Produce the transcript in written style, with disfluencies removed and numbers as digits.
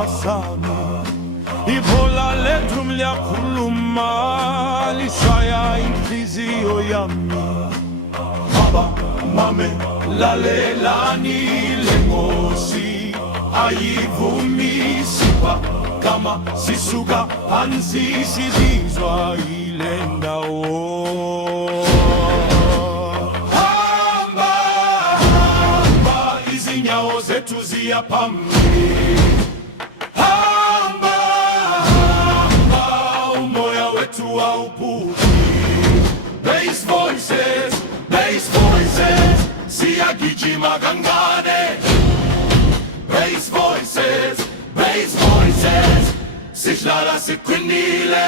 wasami ibhola lethu liyakhuluma lishaya inhliziyo yami. Baba mame lalelani lengosi ayivumi sipa kama sisuka phansi sizizwa ile ndawo. Hamba hamba izinyawo zethu ziyaphambi. Hamba hamba umoya wethu awuphuki. Bass voices, siyagijima kancane. Bass voices, sihlala siqinile.